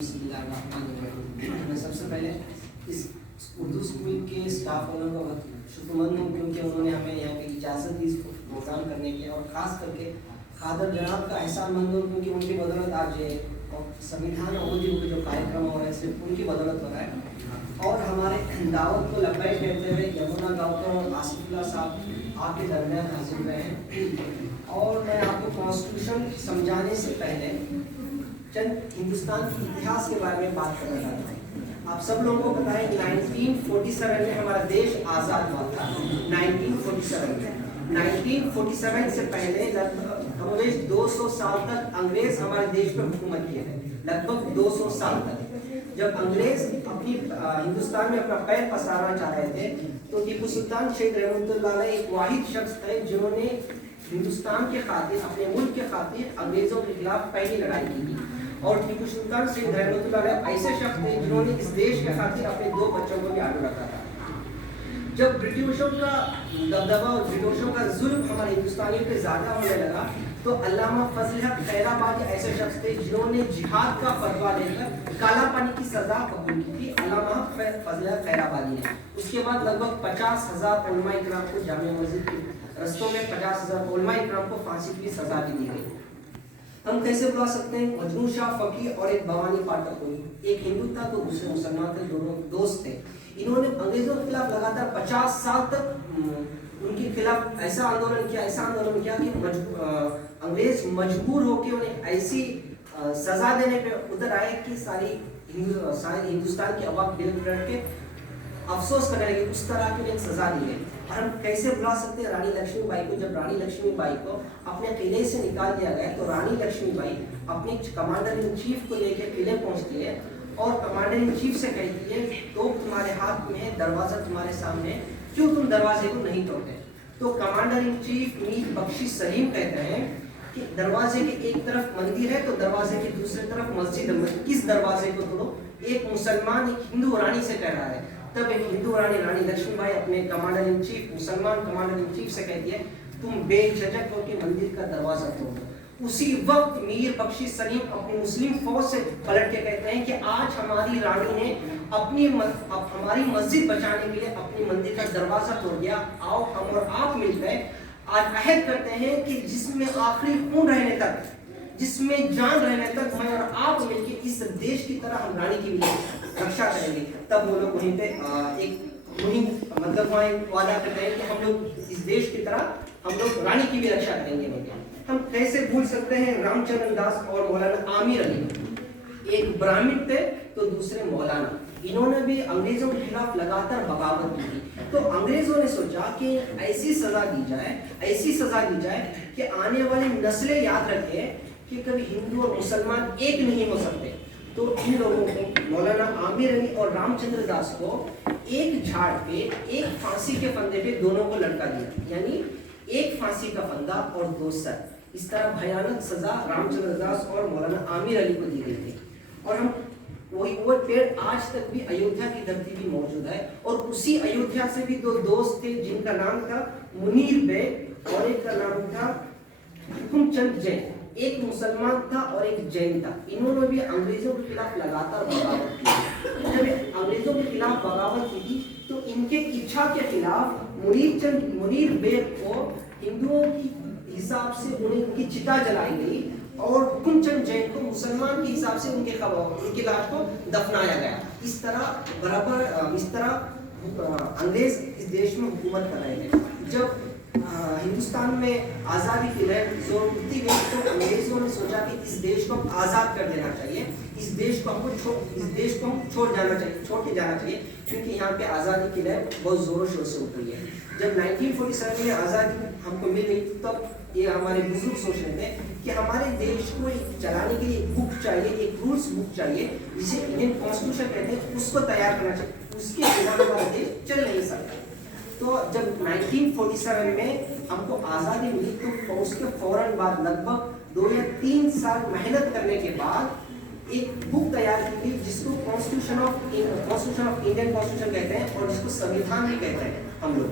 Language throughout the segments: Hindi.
मैं सबसे पहले इस उर्दू स्कूल के स्टाफ वालों का बहुत शुक्रमंद हूँ क्योंकि उन्होंने हमें यहाँ की इजाज़त दी इसको प्रोग्राम करने की, और ख़ास करके खादर जनाब का एहसानमंद हूँ क्योंकि उनकी बदौलत आज ये संविधान अवधि जो कार्यक्रम हो रहा है सिर्फ उनकी बदौलत हो रहा है। और हमारे दावत को लब्बैक कहते हुए यमुना गाँव और आसिफुल्लाह साहब आपके दरमियान हाजिर हुए हैं। और मैं आपको कॉन्स्टिट्यूशन समझाने से पहले चंद हिंदुस्तान के इतिहास के बारे में बात करना चाहता हूँ। आप सब लोगों को पता है 1947 में हमारा देश आज़ाद हुआ था। 1947 से पहले लगभग 200 साल तक अंग्रेज हमारे देश पर हुकूमत किए थे, लगभग 200 साल तक। जब अंग्रेज अपनी हिंदुस्तान में अपना पैर पसारना चाह रहे थे तो टीपू सुल्तान शेख रहमतुल्लाह अलैह एक वाहिद शख्स थे जिन्होंने हिंदुस्तान के खातिर, अपने मुल्क के खातिर अंग्रेजों के खिलाफ पहली लड़ाई की थी। और टीपू सुल्तान शेख रहमतुल्लाह अलैह ऐसे शख्स थे जिन्होंने इस देश के खातिर अपने 2 बच्चों को भी आगे रखा था। जब ब्रिटिशों का दबदबा और ब्रिटिशों का जुल्म हमारे हिंदुस्तानियों पे ज़्यादा होने लगा तो अल्लामा फजल हक खैराबादी ऐसे शख्स थे जिन्होंने जिहाद का फतवा लेकर काला पानी की सजा कबूल की थी, अल्लामा फजल हक खैराबादी ने। उसके बाद लगभग 50,000 उलमा इकराम को जामिया मस्जिद की रस्तों में 50,000 उलमा इकराम को फांसी की सजा भी दी गई। हम कैसे बुला सकते हैं? मजनू शाह फकीर और एक भवानी पाठक को, एक हिंदू था तो दूसरे मुसलमान थे, दोनों दोस्त थे। इन्होंने अंग्रेजों के खिलाफ लगातार 50 साल तक उनके खिलाफ ऐसा आंदोलन किया कि अंग्रेज मजबूर होकर उन्हें ऐसी सजा देने पे उतर आए कि सारी हिंदुस्तान की अवाम दिल रट के अफसोस करने लगे, उस तरह की एक सजा दी गई। और हम कैसे भुला सकते हैं रानी लक्ष्मीबाई को? जब रानी लक्ष्मीबाई को अपने किले से निकाल दिया गया तो रानी लक्ष्मीबाई अपने कमांडर इन चीफ को लेकर किले पहुंचती है और कमांडर इन चीफ से कहती है तो तुम्हारे हाथ में है, दरवाजा तुम्हारे सामने, क्यों तुम दरवाजे को नहीं तोड़ते? तो commander in chief Mir Bakhshi Salim कहते हैं कि दरवाजे के एक तरफ मंदिर है तो दरवाजे के दूसरी तरफ मस्जिद है, किस दरवाजे को तोड़ो? एक मुसलमान एक हिंदू रानी से कह रहा है। तब एक हिंदू रानी रानी लक्ष्मीबाई अपने कमांडर इन चीफ, मुसलमान कमांडर इन चीफ से कहती है तुम बेझिझक होकर मंदिर का दरवाजा तोड़ो। उसी वक्त मीर बख्शी सलीम अपनी मुस्लिम फौज से पलट के कहते हैं कि आज हमारी रानी ने हमारी मस्जिद बचाने के लिए अपनी मंदिर का दरवाजा तोड़ दिया। आओ हम और आप मिलकर आज अहद करते हैं कि जिसमें आखिरी खून रहने तक, जिसमें जान रहने तक मैं और आप मिलकर इस देश की तरह हम रानी की भी रक्षा करेंगे। तब वो लोग वहीं पे एक मुहिम मतलब वहाँ एक वादा करते हैं कि हम लोग इस देश की तरह हम लोग रानी की भी रक्षा करेंगे। हम कैसे भूल सकते हैं रामचंद्र दास और मौलाना आमिर अली, एक ब्राह्मण थे तो दूसरे मौलाना। इन्होंने भी अंग्रेजों के खिलाफ लगातार बगावत की थी। तो अंग्रेजों ने सोचा कि ऐसी सजा दी जाए कि आने वाली नस्लें याद रखें कि कभी हिंदू और मुसलमान एक नहीं हो सकते। तो इन लोगों को, मौलाना आमिर अली और रामचंद्र दास को, एक झाड़ पे, एक फांसी के फंदे पे दोनों को लटका दिया, यानी एक फांसी का फंदा और 2 सर। इस तरह भयानक सजा रामचंद्र दास और मौलाना आमिर अली को दी गई थी। और हम वो पेड़ आज तक भी अयोध्या की धरती भी मौजूद है। और उसी अयोध्या से भी 2 दोस्त थे जिनका नाम था मुनीर बेग और एक का नाम था हुकुमचंद जैन। एक मुसलमान था और एक जैन था। इन्होंने भी अंग्रेजों के खिलाफ लगातार बगावत की। जब अंग्रेजों के खिलाफ बगावत की तो इनके इच्छा के खिलाफ मुनीर बेग को हिंदुओं की हिसाब से उनकी चिता जलाई गई और हुकुमचंद जैन को मुसलमान के हिसाब से उनकी लाश को दफनाया गया। इस तरह अंग्रेज इस देश में हुकूमत कर रहे थे। जब हिंदुस्तान में आज़ादी की लहर जोर उठती गई तो अंग्रेजों ने सोचा कि इस देश को आज़ाद कर देना चाहिए, इस देश को हम छोड़ के जाना चाहिए क्योंकि यहाँ पे आज़ादी की लहर बहुत ज़ोरों शोर से उठ रही है। जब 1947 में आज़ादी हमको मिल गई तब ये हमारे बुजुर्ग सोच रहे थे कि हमारे देश को चलाने के लिए एक बुक चाहिए, एक रूल्स बुक चाहिए जिसे इंडियन कॉन्स्टिट्यूशन कहते हैं, उसको तैयार करना चाहिए। उसके बिना हमारा देश चल नहीं सकता। तो जब 1947 में हमको आज़ादी मिली तो उसके फौरन बाद लगभग 2 या 3 साल मेहनत करने के बाद एक बुक तैयार की गई जिसको कॉन्स्टिट्यूशन ऑफ इंडियन कॉन्स्टिट्यूशन कहते हैं और जिसको संविधान भी कहते हैं हम लोग।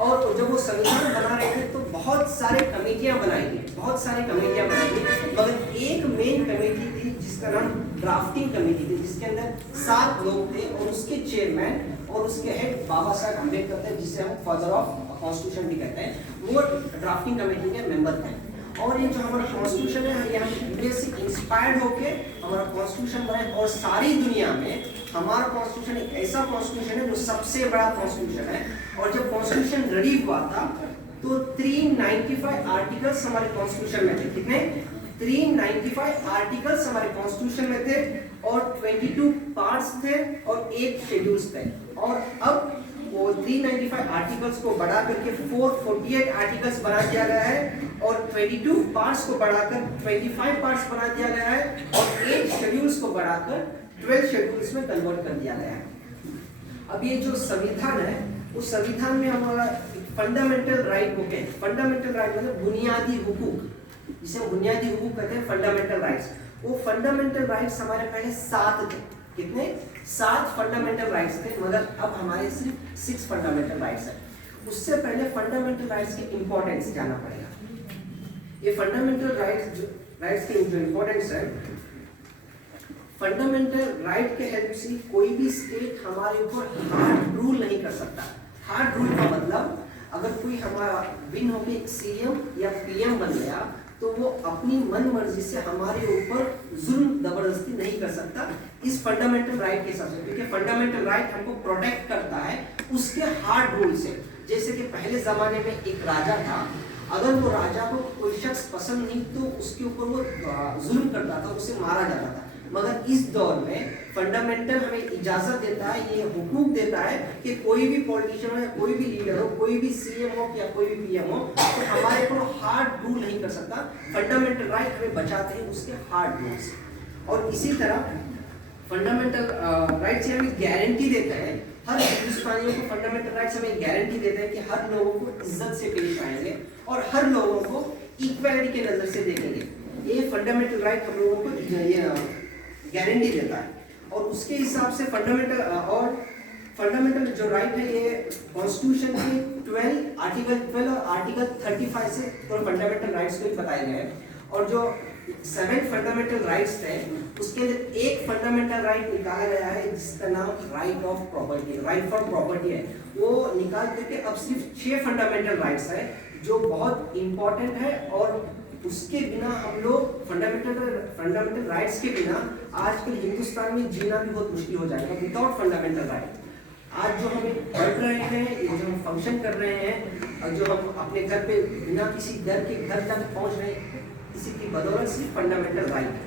और जब वो संविधान बना रहे थे तो बहुत सारे कमेटियां बनाई गई, मगर एक मेन कमेटी थी जिसका नाम ड्राफ्टिंग कमेटी थी जिसके अंदर 7 लोग थे और उसके चेयरमैन और उसके हेड बाबा साहब अम्बेडकर थे, जिसे हम फादर ऑफ कॉन्स्टिट्यूशन भी कहते हैं। वो ड्राफ्टिंग कमेटी के मेंबर थे। और ये जो हमारा कॉन्स्टिट्यूशन है ये हम इंग्लिश से इंस्पायर्ड होके हमारा कॉन्स्टिट्यूशन बना है। और सारी दुनिया में हमारा कॉन्स्टिट्यूशन एक ऐसा कॉन्स्टिट्यूशन है जो सबसे बड़ा कॉन्स्टिट्यूशन है। और जब कॉन्स्टिट्यूशन रेडी हुआ था तो 395 आर्टिकल्स हमारे कॉन्स्टिट्यूशन में थे। कितने? 395 आर्टिकल्स हमारे कॉन्स्टिट्यूशन में थे और 22 पार्ट्स थे और 8 शेड्यूल्स थे। और अब वो 395 आर्टिकल्स को बढ़ा करके 448 आर्टिकल्स बना दिया गया है और 22 पार्ट्स को बढ़ाकर 25 पार्ट्स बना दिया गया है और 8 शेड्यूल्स को बढ़ाकर 12 शेड्यूल्स में कन्वर्ट कर दिया गया है। अब ये जो संविधान है उस संविधान में हमारा फंडामेंटल राइट होते हैं। फंडामेंटल राइट मतलब बुनियादी हुकूक, जिसे बुनियादी हुकूक कहते हैं, फंडामेंटल राइट्स। वो फंडामेंटल राइट्स हमारे पहले 7 थे। कितने? 7 फंडामेंटल राइट्स थे, मगर अब हमारे सिर्फ 6 फंडामेंटल राइट्स है। उससे पहले फंडामेंटल राइट्स के इंपॉर्टेंस जाना पड़ेगा। ये फंडामेंटल राइट्स के जो इंपॉर्टेंस है, फंडामेंटल राइट के हेल्प से कोई भी स्टेट हमारे ऊपर हार्ड रूल नहीं कर सकता। हार्ड रूल का मतलब अगर कोई हमारा विन होकर एक सीएम या पीएम बन गया तो वो अपनी मन मर्जी से हमारे ऊपर जुल्म जबरदस्ती नहीं कर सकता इस फंडामेंटल राइट के हिसाब से, क्योंकि फंडामेंटल राइट हमको प्रोटेक्ट करता है उसके हार्ड रूल से। जैसे कि पहले जमाने में एक राजा था, अगर वो राजा को कोई शख्स पसंद नहीं तो उसके ऊपर वो जुल्म करता था, उसे मारा जाता था। मगर इस दौर में फंडामेंटल हमें इजाजत देता है, ये हुकूक देता है कि कोई भी पॉलिटिशियन हो या कोई भी लीडर हो, कोई भी सीएम हो या कोई भी पीएम हो, तो हमारे को हार्ड रूल नहीं कर सकता। फंडामेंटल राइट हमें बचाते हैं उसके हार्ड रूल से। और इसी तरह फंडामेंटल राइट से हमें गारंटी देता है, हर हिंदुस्तानियों को फंडामेंटल राइट्स हमें गारंटी देता है कि हर लोगों को इज्जत से पेश आएंगे और हर लोगों को इक्वालिटी के नजर से देखेंगे। ये फंडामेंटल राइट हम लोगों को ये गारंटी देता है। और उसके हिसाब से फंडामेंटल जो राइट है ये कॉन्स्टिट्यूशन के 12 आर्टिकल 12 और आर्टिकल 35 से तो फंडामेंटल राइट्स को बताए गए हैं। और जो 7 फंडामेंटल राइट्स थे उसके अंदर एक फंडामेंटल राइट निकाला गया है जिसका नाम right of property, right for property है। वो निकाल करके अब सिर्फ 6 फंडामेंटल राइट्स है जो बहुत इंपॉर्टेंट है। और उसके बिना हम लोग फंडामेंटल राइट्स के बिना आजकल हिंदुस्तान में जीना भी बहुत मुश्किल हो जाएगा विदाउट फंडामेंटल राइट। आज जो हम पढ़ रहे हैं, जो हम फंक्शन कर रहे हैं और जो हम अपने घर पे बिना किसी डर के घर तक पहुंच रहे हैं, इसी की बदौलत सिर्फ फंडामेंटल राइट है।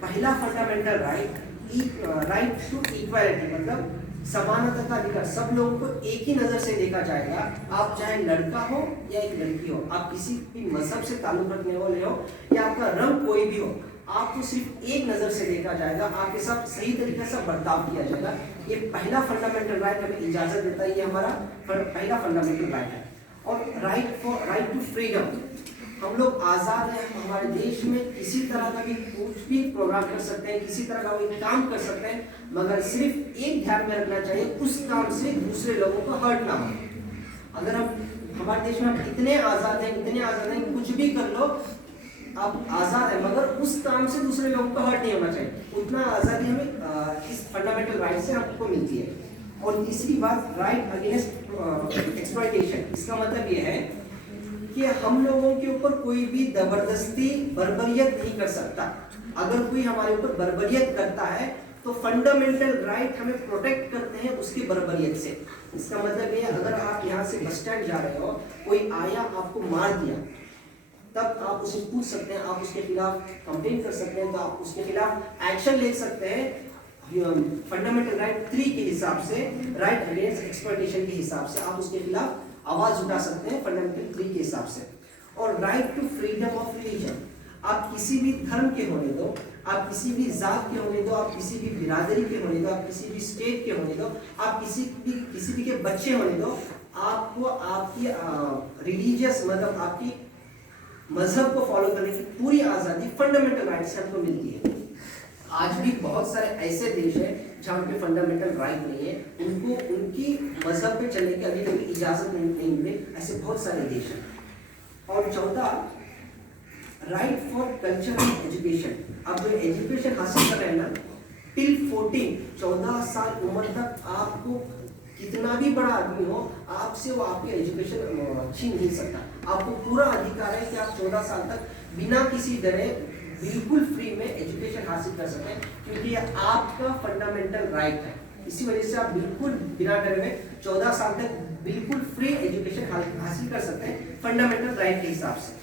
पहला फंडामेंटल राइट टू इक्वालिटी मतलब समानता का अधिकार। सब लोगों को एक ही नजर से देखा जाएगा, आप चाहे लड़का हो या एक लड़की हो, आप किसी भी मजहब से ताल्लुक रखने वाले हो या आपका रंग कोई भी हो, आपको सिर्फ एक नजर से देखा जाएगा, आपके साथ सही तरीके से बर्ताव किया जाएगा। ये पहला फंडामेंटल राइट हमें इजाजत देता है, ये हमारा पहला फंडामेंटल राइट है। और राइट टू फ्रीडम, हम लोग आज़ाद हैं, हमारे देश में किसी तरह का भी कुछ भी प्रोग्राम कर सकते हैं, किसी तरह का कोई काम कर सकते हैं, मगर सिर्फ एक ध्यान में रखना चाहिए, उस काम से दूसरे लोगों को हर्ट ना हो। अगर हम हमारे देश में हम इतने आज़ाद हैं कुछ भी कर लो, आप आज़ाद है, मगर उस काम से दूसरे लोगों को हर्ट नहीं होना चाहिए। उतना आज़ादी हमें इस फंडामेंटल राइट से हमको मिलती है। और तीसरी बात, राइट अगेंस्ट एक्सप्लॉयटेशन। इसका मतलब ये है कि हम लोगों के ऊपर कोई भी जबरदस्ती बर्बरियत नहीं कर सकता। अगर कोई हमारे ऊपर बर्बरियत करता है तो फंडामेंटल राइट हमें प्रोटेक्ट करते हैं उसकी बर्बरियत से। इसका मतलब ये, अगर आप यहाँ से बस स्टैंड जा रहे हो, कोई आया आपको मार दिया, तब आप उसे पूछ सकते हैं, आप उसके खिलाफ कंप्लेन कर सकते हैं, तो आप उसके खिलाफ एक्शन ले सकते हैं फंडामेंटल राइट 3 के हिसाब से, राइट अगेंस्ट एक्सप्लॉयटेशन के हिसाब से आप उसके खिलाफ आवाज उठा सकते हैं फंडामेंटल 3 के हिसाब से। और right to freedom of religion, आप किसी भी धर्म के होने दो, आप किसी भी जात के होने दो, आप किसी भी बिरादरी के होने दो, आप किसी भी स्टेट के होने दो, आप किसी भी के बच्चे होने दो, आपको आपकी रिलीजियस मतलब आपकी मजहब को फॉलो करने की पूरी आज़ादी फंडामेंटल राइट से हमको मिलती है। आज भी बहुत सारे ऐसे देश हैं जहाँ पे फंडामेंटल राइट नहीं है, उनको उनकी मजहब पे चलने की अभी इजाज़त नहीं मिली, ऐसे बहुत सारे देश हैं। और चौथा, right for culture and education. अब जो एजुकेशन हासिल कर रहे हैं ना, टिल 14 साल उम्र तक आपको कितना भी बड़ा आदमी हो, आपसे वो आपकी एजुकेशन छीन नहीं सकता। आपको पूरा अधिकार है कि आप 14 साल तक बिना किसी डरे बिल्कुल फ्री में एजुकेशन हासिल कर सकें, क्योंकि ये आपका फंडामेंटल राइट है। इसी वजह से आप बिल्कुल बिना डरे में 14 साल तक बिल्कुल फ्री एजुकेशन हासिल कर सकते हैं फंडामेंटल राइट के हिसाब से।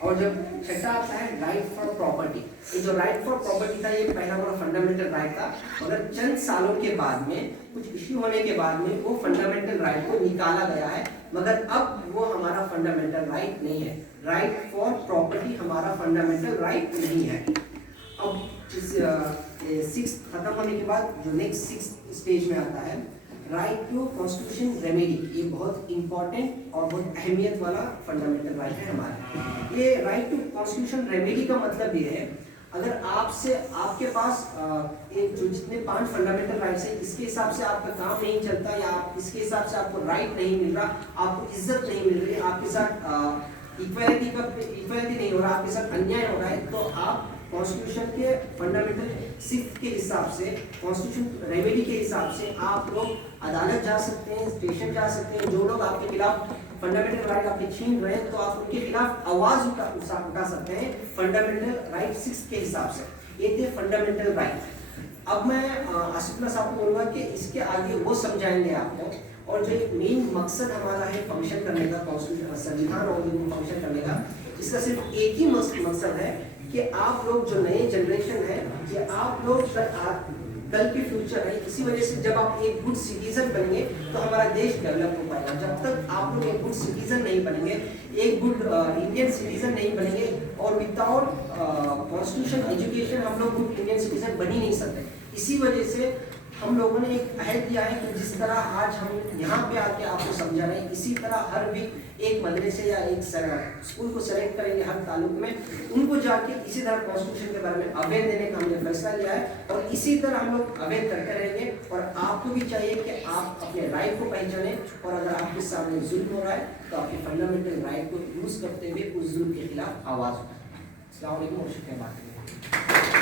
और जब छठा आता है राइट फॉर प्रॉपर्टी, ये जो राइट फॉर प्रॉपर्टी था ये पहला हमारा फंडामेंटल राइट था, मगर चंद सालों के बाद में, कुछ इश्यू होने के बाद में वो फंडामेंटल राइट को निकाला गया है, मगर अब वो हमारा फंडामेंटल राइट नहीं है। राइट फॉर प्रॉपर्टी हमारा फंडामेंटल राइट नहीं है। अब इस 6 खत्म होने के बाद जो नेक्स्ट 6 स्टेज में आता है राइट टू कॉन्स्टिट्यूशन रेमेडी। ये बहुत इंपॉर्टेंट और बहुत अहमियत वाला फंडामेंटल राइट है हमारा। ये राइट टू कॉन्स्टिट्यूशन रेमेडी का मतलब ये है, अगर आपसे आपके पास एक जो जितने 5 फंडामेंटल राइट्स हैं, इसके हिसाब से आपका काम नहीं चलता, या आप इसके हिसाब से आपको राइट नहीं मिल रहा, आपको इज्जत नहीं मिल रही, आपके साथ इक्वालिटी नहीं हो रहा, आपके साथ अन्याय हो रहा है, तो आप कॉन्स्टिट्यूशन के फंडामेंटल 6 के हिसाब से, कॉन्स्टिट्यूशन रेमेडी के हिसाब से आप लोग अदालत जा सकते हैं, स्टेशन जा सकते हैं। जो लोग आपके खिलाफ फंडामेंटल राइट आपके छीन रहे हैं, तो आप उनके खिलाफ आवाज उठा सकते हैं फंडामेंटल राइट 6 के हिसाब से। ये थे फंडामेंटल राइट। अब मैं आसिफुल्लाह साहब को बोलूँगा कि इसके आगे वो समझाएंगे आपको, और जो एक मेन मकसद हमारा है फंक्शन करने का, कॉन्स्टिट्यूशन संविधान और फंक्शन करने का, इसका सिर्फ एक ही मकसद है कि आप लोग जो नए जनरेशन है, कि आप लोग कल के फ्यूचर है। इसी वजह से जब आप एक गुड सिटीजन बनेंगे तो हमारा देश डेवलप हो पाएगा। जब तक आप लोग एक गुड सिटीजन नहीं बनेंगे, एक गुड इंडियन सिटीजन नहीं बनेंगे, और विदाउट कॉन्स्टिट्यूशन एजुकेशन हम लोग गुड इंडियन सिटीजन बन ही नहीं सकते। इसी वजह से हम लोगों ने एक अहद दिया है कि जिस तरह आज हम यहाँ पे आके आपको समझा रहे हैं, इसी तरह हर वीक एक मदरसे या एक स्कूल को सेलेक्ट करेंगे हर तालुक में, उनको जाके इसी तरह कॉन्स्टिट्यूशन के बारे में अवेयर देने का हमने फैसला लिया है, और इसी तरह हम लोग अवेयर करते रहेंगे। और आपको भी चाहिए कि आप अपने राइट को पहचानें, और अगर आपके सामने जुल्म हो रहा है तो आपके फंडामेंटल राइट को यूज करते हुए उस जुल्म के खिलाफ आवाज़ उठाएं। अस्सलाम वालेकुम और शुक्रिया।